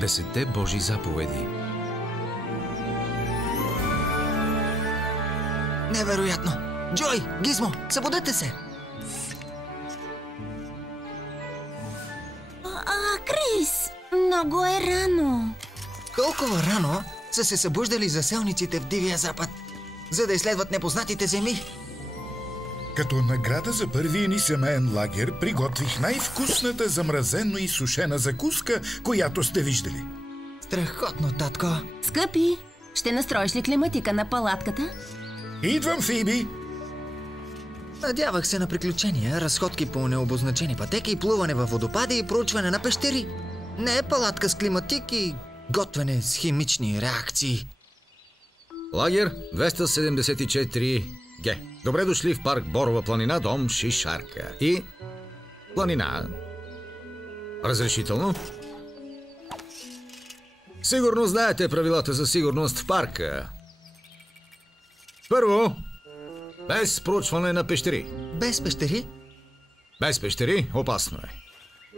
10 Божи заповеди. Невероятно! Джой, Гизмо, събудете се! Крис, много е рано. Колкова рано са се събуждали заселниците в Дивия Запад, за да изследват непознатите земи? Като награда за първия ни семейен лагер приготвих най-вкусната замразено и сушена закуска, която сте виждали. Страхотно, татко! Скъпи, ще настроиш ли климатика на палатката? Идвам, Фиби! Надявах се на приключения, разходки по необозначени пътеки, плуване във водопади и проучване на пещери. Не е палатка с климатик и готвене с химични реакции. Лагер 274 Г. Добре дошли в парк Борова планина, дом Шишарка. И планина. Разрешително? Сигурно знаете правилата за сигурност в парка. Първо, без проучване на пещери. Без пещери? Без пещери опасно е.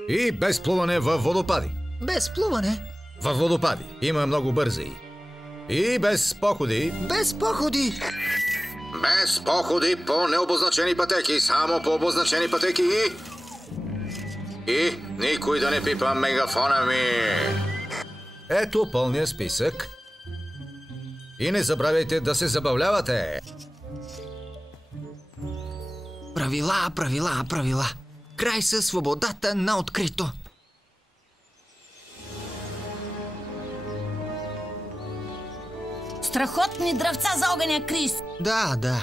И без плуване във водопади. Без плуване? Във водопади. Има много бързи. И без походи. Без походи! Без походи по необозначени пътеки. Само по обозначени пътеки и никой да не пипа мегафона ми. Ето пълния списък. И не забравяйте да се забавлявате. Правила, правила, правила. Край със свободата на открито. Страхотни дръвца за огъня, Крис! Да, да.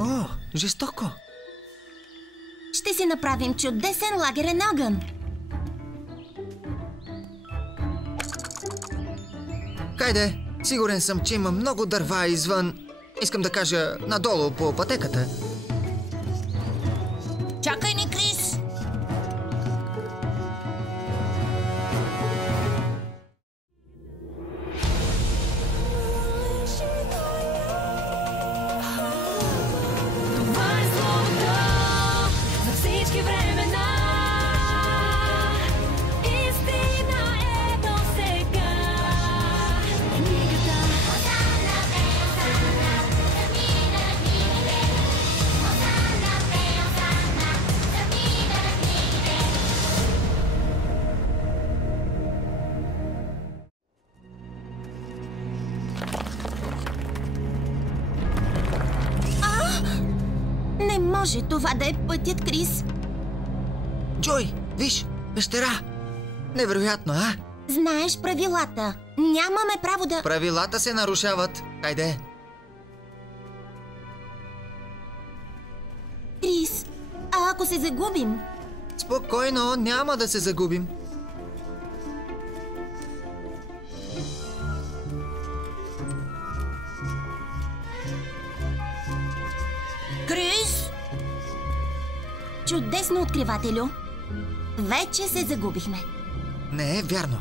О, жестоко. Ще си направим чудесен лагерен огън. Хайде, сигурен съм, че има много дърва извън. Искам да кажа, надолу по пътеката. Чакай ни, Крис! Това е словото за всички времена. Истина е до сега. Книгата Не може това да е пътят, Крис. Джой, виж, пещера. Невероятно, а? Знаеш правилата. Нямаме право да... Правилата се нарушават. Хайде. Крис, а ако се загубим? Спокойно, няма да се загубим. Крис! Чудесно, откривателю. Вече се загубихме. Не е вярно.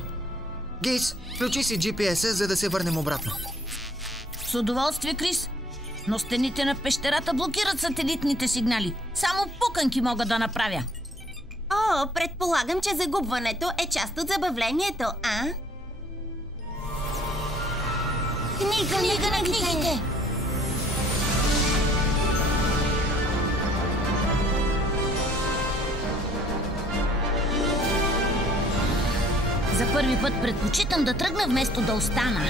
Гейс, включи си GPS-а, за да се върнем обратно. С удоволствие, Крис. Но стените на пещерата блокират сателитните сигнали. Само пуканки мога да направя. О, предполагам, че загубването е част от забавлението, а? Книга на книгите! За първи път предпочитам да тръгна вместо да остана.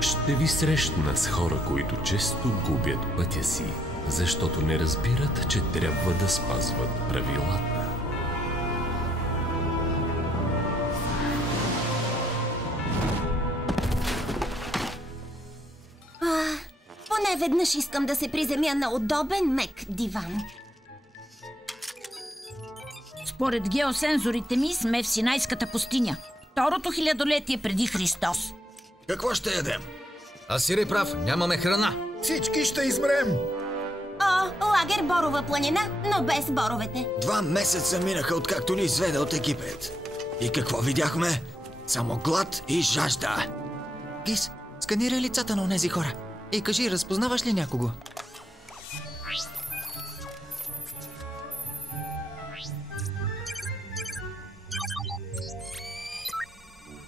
Ще ви срещна с хора, които често губят пътя си, защото не разбират, че трябва да спазват правилата. Поне веднъж искам да се приземя на удобен мек диван. Според геосензорите ми сме в Синайската пустиня. Второто хилядолетие преди Христос. Какво ще ядем? Асири прав, нямаме храна. Всички ще измрем. О, лагер Борова планина, но без боровете. 2 месеца минаха, откакто ни изведе от Египет. И какво видяхме? Само глад и жажда. Гис, Сканирай лицата на онези хора и кажи, разпознаваш ли някого?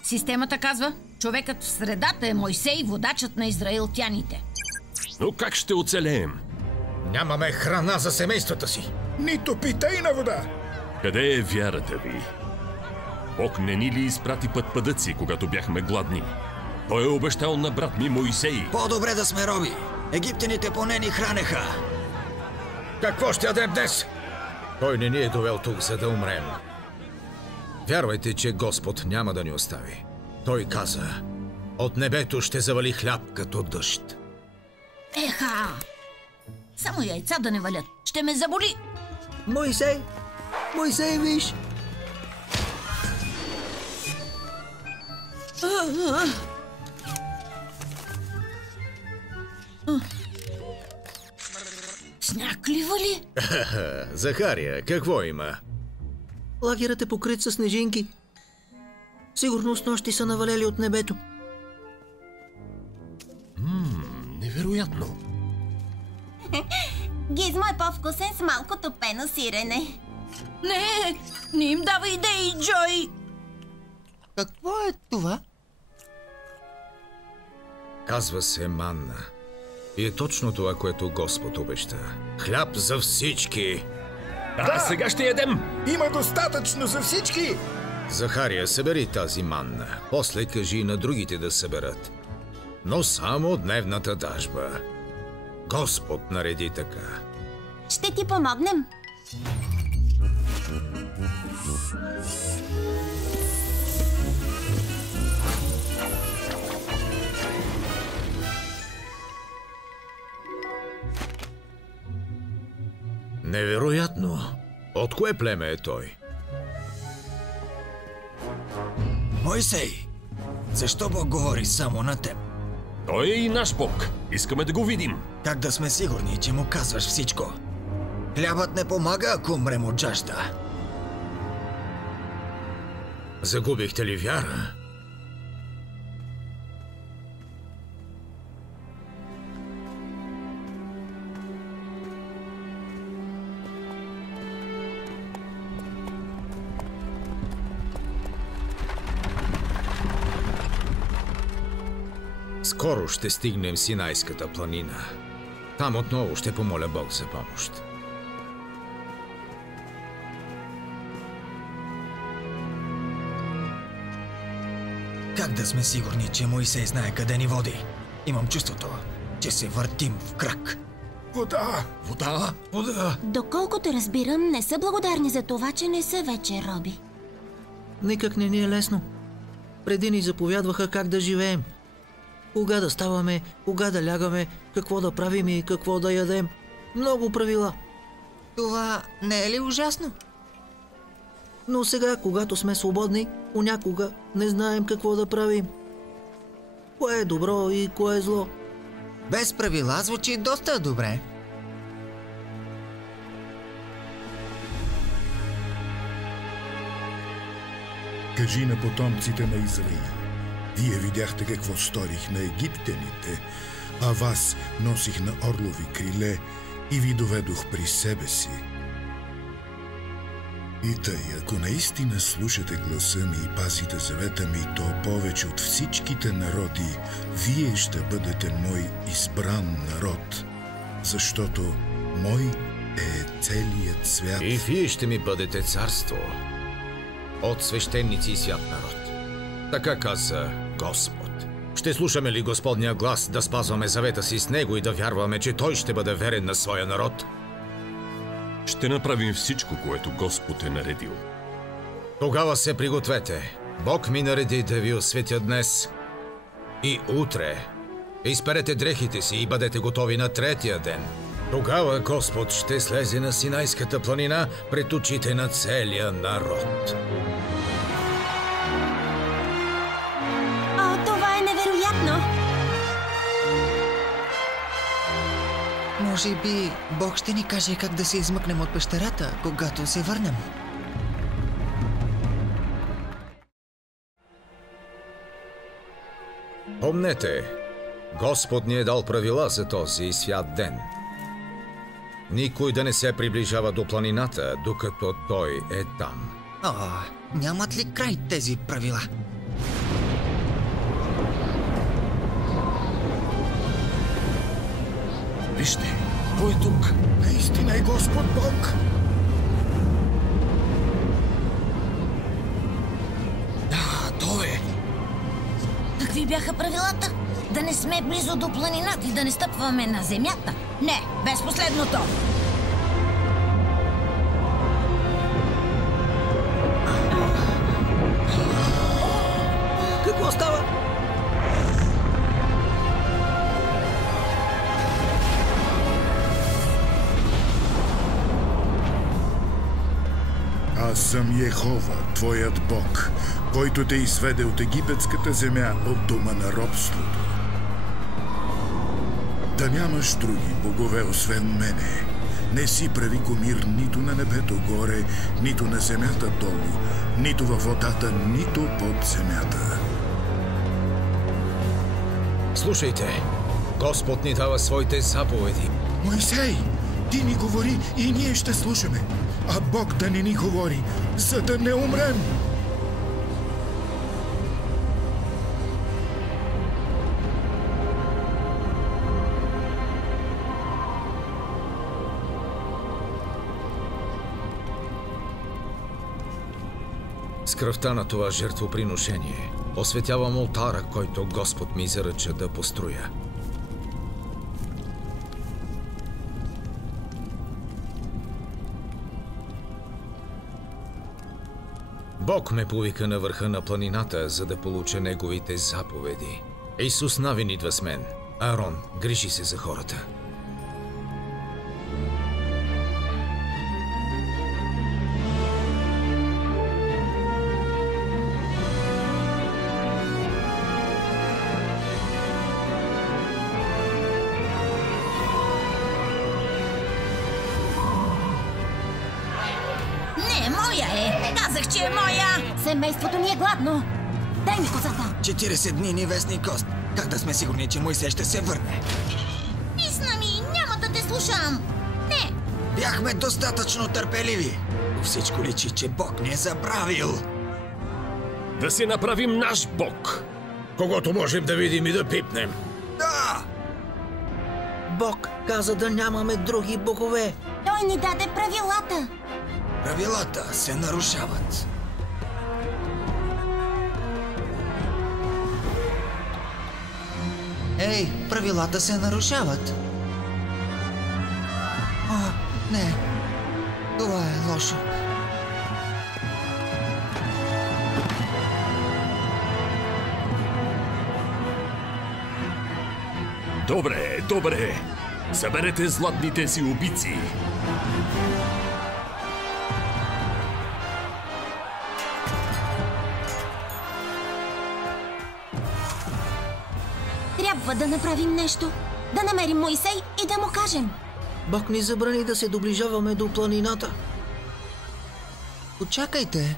Системата казва, човекът в средата е Мойсей, водачът на израелтяните. Но как ще оцелеем? Нямаме храна за семействата си. Нито питейна вода. Къде е вярата ви? Бог не ни ли изпрати пътпадъци, когато бяхме гладни? Той е обещал на брат ми Мойсей. По-добре да сме роби. Египтяните поне ни хранеха. Какво ще ядем днес? Той не ни е довел тук, за да умрем. Вярвайте, че Господ няма да ни остави. Той каза, от небето ще завали хляб като дъжд. Еха! Само яйца да не валят. Ще ме заболи. Мойсей! Мойсей, виж! Сняг ли вали? Захария, какво има? Лагерът е покрит със снежинки. Сигурно с нощи са навалели от небето. Невероятно. Гизмо е по-вкусен с малко топено сирене. Не им дава идеи, Джой! Какво е това? Казва се манна. И е точно това, което Господ обеща. Хляб за всички! А сега ще ядем! Има достатъчно за всички! Захария, събери тази манна. После кажи на другите да съберат. Но само дневната дажба. Господ нареди така. Ще ти помогнем. Невероятно! От кое племе е той? Мойсей! Защо Бог говори само на теб? Той е и наш Бог. Искаме да го видим. Как да сме сигурни, че му казваш всичко? Хлябът не помага, ако умрем от жажда. Загубихте ли вяра? Скоро ще стигнем Синайската планина. Там отново ще помоля Бог за помощ. Как да сме сигурни, че Мойсей знае къде ни води? Имам чувството, че се въртим в кръг. Вода! Вода! Вода! Доколкото разбирам, не са благодарни за това, че не са вече роби. Никак не ни е лесно. Преди ни заповядваха как да живеем. Кога да ставаме, кога да лягаме, какво да правим и какво да ядем. Много правила. Това не е ли ужасно? Но сега, когато сме свободни, понякога не знаем какво да правим. Кое е добро и кое е зло? Без правила звучи доста добре. Кажи на потомците на Израил. Вие видяхте какво сторих на египтяните, а вас носих на орлови криле и ви доведох при себе си. И тъй, ако наистина слушате гласа ми и пазите завета ми, то повече от всичките народи, вие ще бъдете мой избран народ, защото мой е целият свят. И вие ще ми бъдете царство от свещеници и свят народ. Така каза Господ. Ще слушаме ли Господния глас да спазваме завета си с Него и да вярваме, че Той ще бъде верен на своя народ? Ще направим всичко, което Господ е наредил. Тогава се пригответе. Бог ми нареди да ви осветя днес и утре. Изперете дрехите си и бъдете готови на третия ден. Тогава Господ ще слезе на Синайската планина пред очите на целия народ. О, това е невероятно! Може би Бог ще ни каже как да се измъкнем от пещерата, когато се върнем. Помнете, Господ ни е дал правила за този свят ден. Никой да не се приближава до планината, докато той е там. Нямат ли край тези правила? Вижте, кой е тук? Наистина е Господ Бог. Да, той е. Какви бяха правилата? Да не сме близо до планината и да не стъпваме на земята? Не, без последното! Какво става? Аз съм Йехова, твоят Бог, който те изведе от египетската земя, от дома на робството. Да нямаш други богове, освен мене. Не си прави кумир нито на небето горе, нито на земята долу, нито във водата, нито под земята. Слушайте, Господ ни дава своите заповеди. Моисей, ти ни говори и ние ще слушаме, а Бог да не ни говори, за да не умрем. С кръвта на това жертвоприношение осветявам олтара, който Господ ми заръча да построя. Бог ме повика на върха на планината, за да получа неговите заповеди. Исус Навин идва с мен. Арон, грижи се за хората. Казах, че е моя! Семейството ни е гладно. Дай ми козата. 40 дни невестни кост. Как да сме сигурни, че Моисей ще се върне? Писна ми, няма да те слушам. Не! Бяхме достатъчно търпеливи. По всичко личи, че Бог ни е забравил. Да си направим наш Бог, Когото можем да видим и да пипнем. Да! Бог каза да нямаме други богове. Той ни даде правилата. Правилата се нарушават. Ей, правилата се нарушават. О, не. Това е лошо. Добре, добре. Съберете златните си убийци. Трябва да направим нещо. Да намерим Моисей и да му кажем. Бог ни забрани да се доближаваме до планината. Почакайте.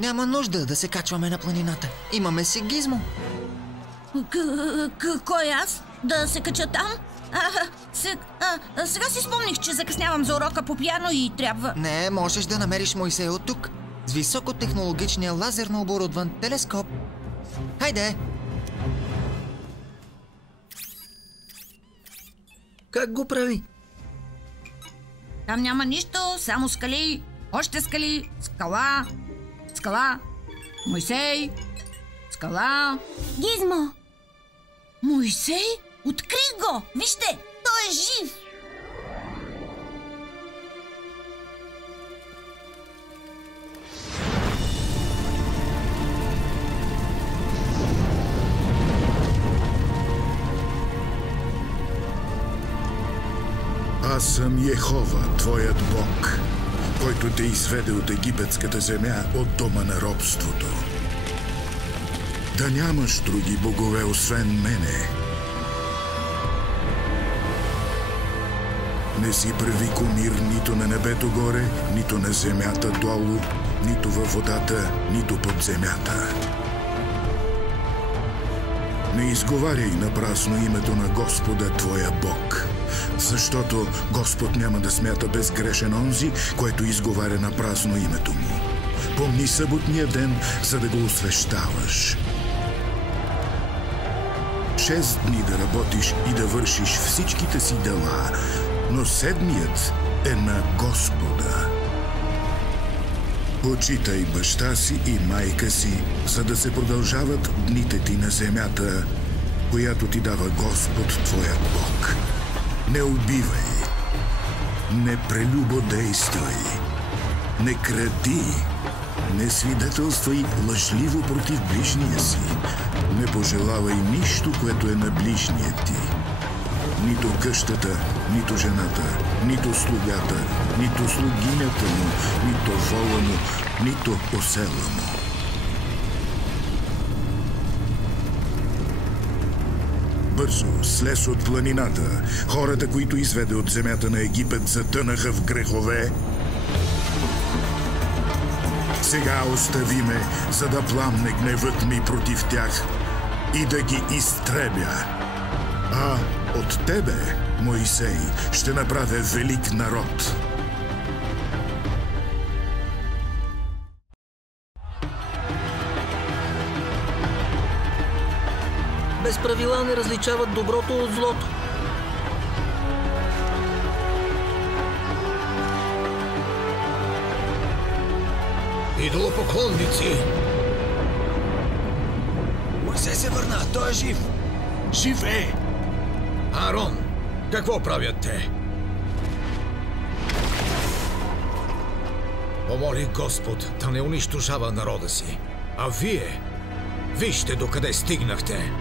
Няма нужда да се качваме на планината. Имаме си Гизмо. Кой аз? Да се кача там? Сега си спомних, че закъснявам за урока по пиано и трябва... Не, можеш да намериш Моисей от тук. С високотехнологичния лазерно оборудван телескоп. Хайде! Как го прави? Там няма нищо, само скали, още скали, скала, скала, Моисей, скала... Гизмо! Моисей? Открих го! Вижте, той е жив! Аз съм Йехова, твоят Бог, който те изведе от египетската земя, от дома на робството. Да нямаш други богове, освен мене. Не си прави кумир нито на небето горе, нито на земята долу, нито във водата, нито под земята. Не изговаряй напрасно името на Господа твоя Бог, защото Господ няма да смята безгрешен онзи, който изговаря напрасно името му. Помни съботния ден, за да го освещаваш. 6 дни да работиш и да вършиш всичките си дела, но седмият е на Господа. Почитай баща си и майка си, за да се продължават дните ти на земята, която ти дава Господ твоят Бог. Не убивай, не прелюбодействай, не кради, не свидетелствай лъжливо против ближния си, не пожелавай нищо, което е на ближния ти. Нито къщата, нито жената, нито слугата, нито слугинята му, нито вола му, нито осела му. Бързо слез от планината. Хората, които изведе от земята на Египет, затънаха в грехове. Сега остави ме, за да пламне гневът ми против тях и да ги изтребя. А от тебе, Моисей, ще направя велик народ. Без правила не различават доброто от злото. Идолопоклонници! Мойсей се върна, той е жив! Живее! Аарон, какво правят те? Помоли Господ да не унищожава народа си. А вие, вижте докъде стигнахте.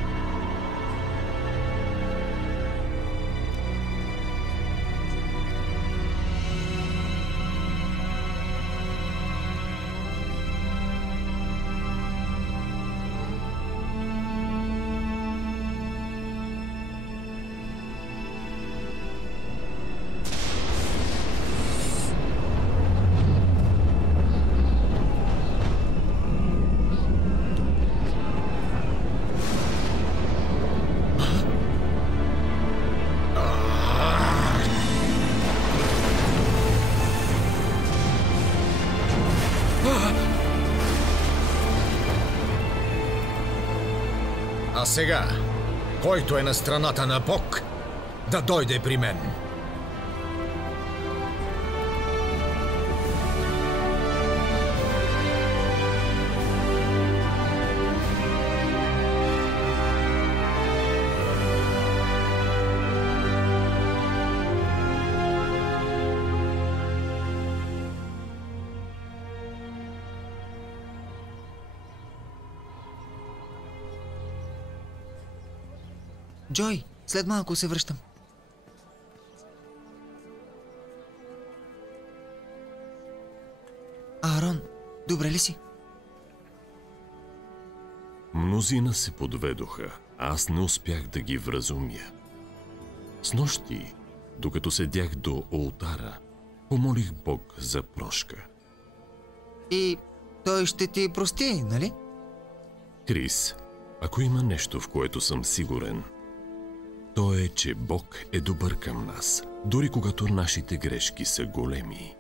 А сега, който е на страната на Бог, да дойде при мен. Джой, след малко се връщам. Аарон, добре ли си? Мнозина се подведоха, а аз не успях да ги вразумя. Снощи, докато седях до олтара, помолих Бог за прошка. И той ще ти прости, нали? Крис, ако има нещо, в което съм сигурен, то е, че Бог е добър към нас, дори когато нашите грешки са големи.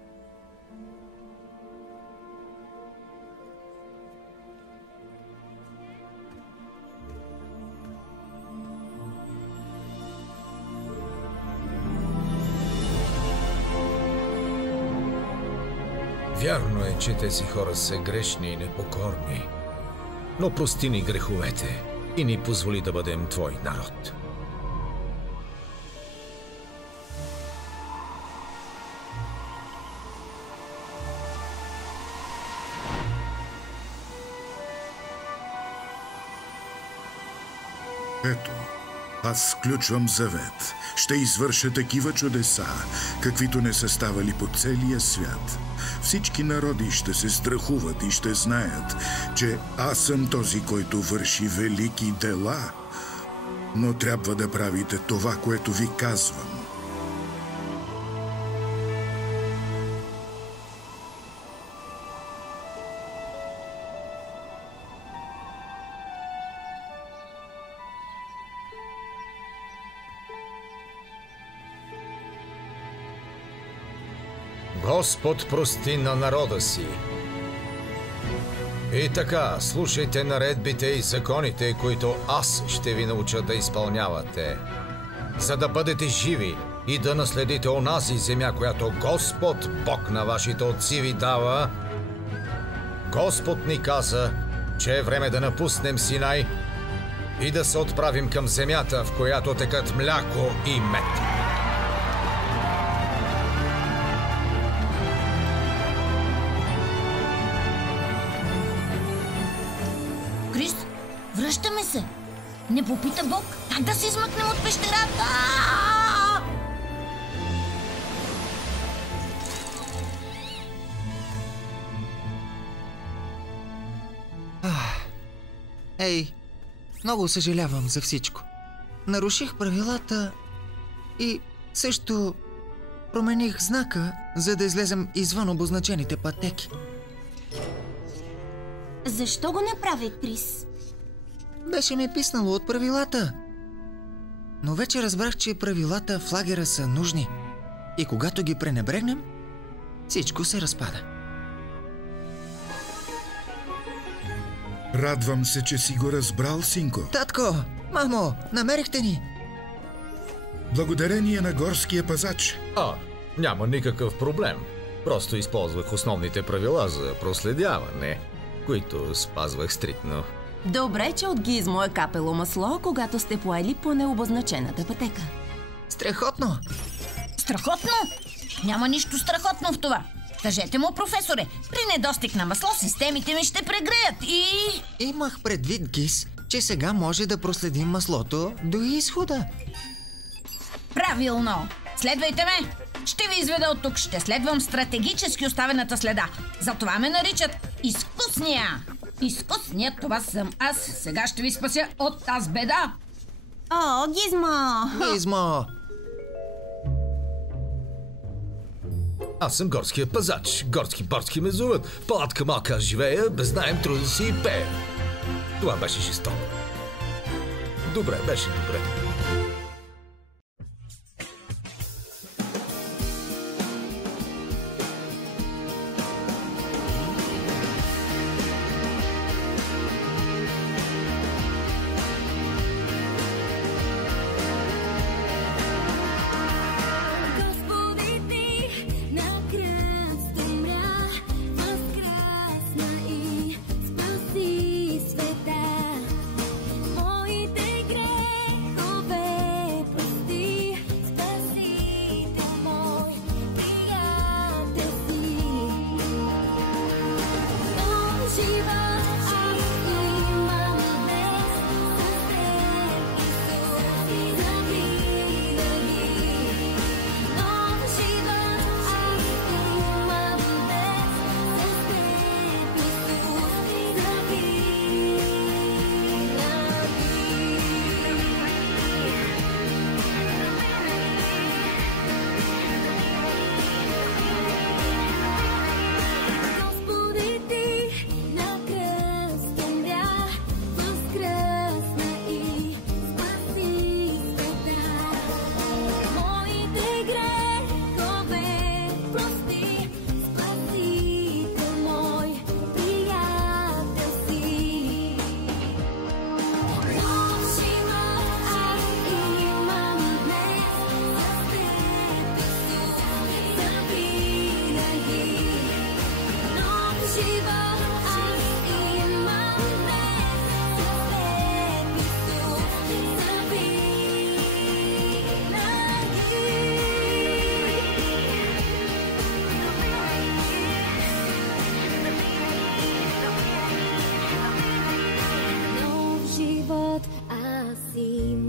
Вярно е, че тези хора са грешни и непокорни, но прости ни греховете и ни позволи да бъдем твой народ. Ето, аз сключвам завет. Ще извърша такива чудеса, каквито не са ставали по целия свят. Всички народи ще се страхуват и ще знаят, че аз съм този, който върши велики дела. Но трябва да правите това, което ви казвам. Господ прости на народа си. И така, слушайте наредбите и законите, които аз ще ви науча да изпълнявате, за да бъдете живи и да наследите онази земя, която Господ, Бог на вашите отци ви дава. Господ ни каза, че е време да напуснем Синай и да се отправим към земята, в която текат мляко и мед. Крис, връщаме се. Не попита Бог как да се измъкнем от пещерата. Ей, много съжалявам за всичко. Наруших правилата и също промених знака, за да излезем извън обозначените пътеки. Защо го направи, Крис? Беше ми писнало от правилата. Но вече разбрах, че правилата в лагера са нужни. И когато ги пренебрегнем, всичко се разпада. Радвам се, че си го разбрал, синко. Татко! Мамо! Намерихте ни! Благодарение на горския пазач. Няма никакъв проблем. Просто използвах основните правила за проследяване, които спазвах стриктно. Добре, че от Гизмо е капело масло, когато сте поели по необозначената пътека. Страхотно! Страхотно? Няма нищо страхотно в това. Кажете му, професоре, при недостиг на масло системите ми ще прегреят и... Имах предвид, Гис, че сега може да проследим маслото до изхода. Правилно! Следвайте ме! Ще ви изведа от тук. Ще следвам стратегически оставената следа. Затова ме наричат изкусния. Изкусният, това съм аз. Сега ще ви спася от тази беда. О, Гизмо! Гизмо! Аз съм горския пазач. Горски ме зоват. В палатка малка аз живея, без наем труда си и пея. Това беше жестоко. Добре, беше добре. Живот аз имам.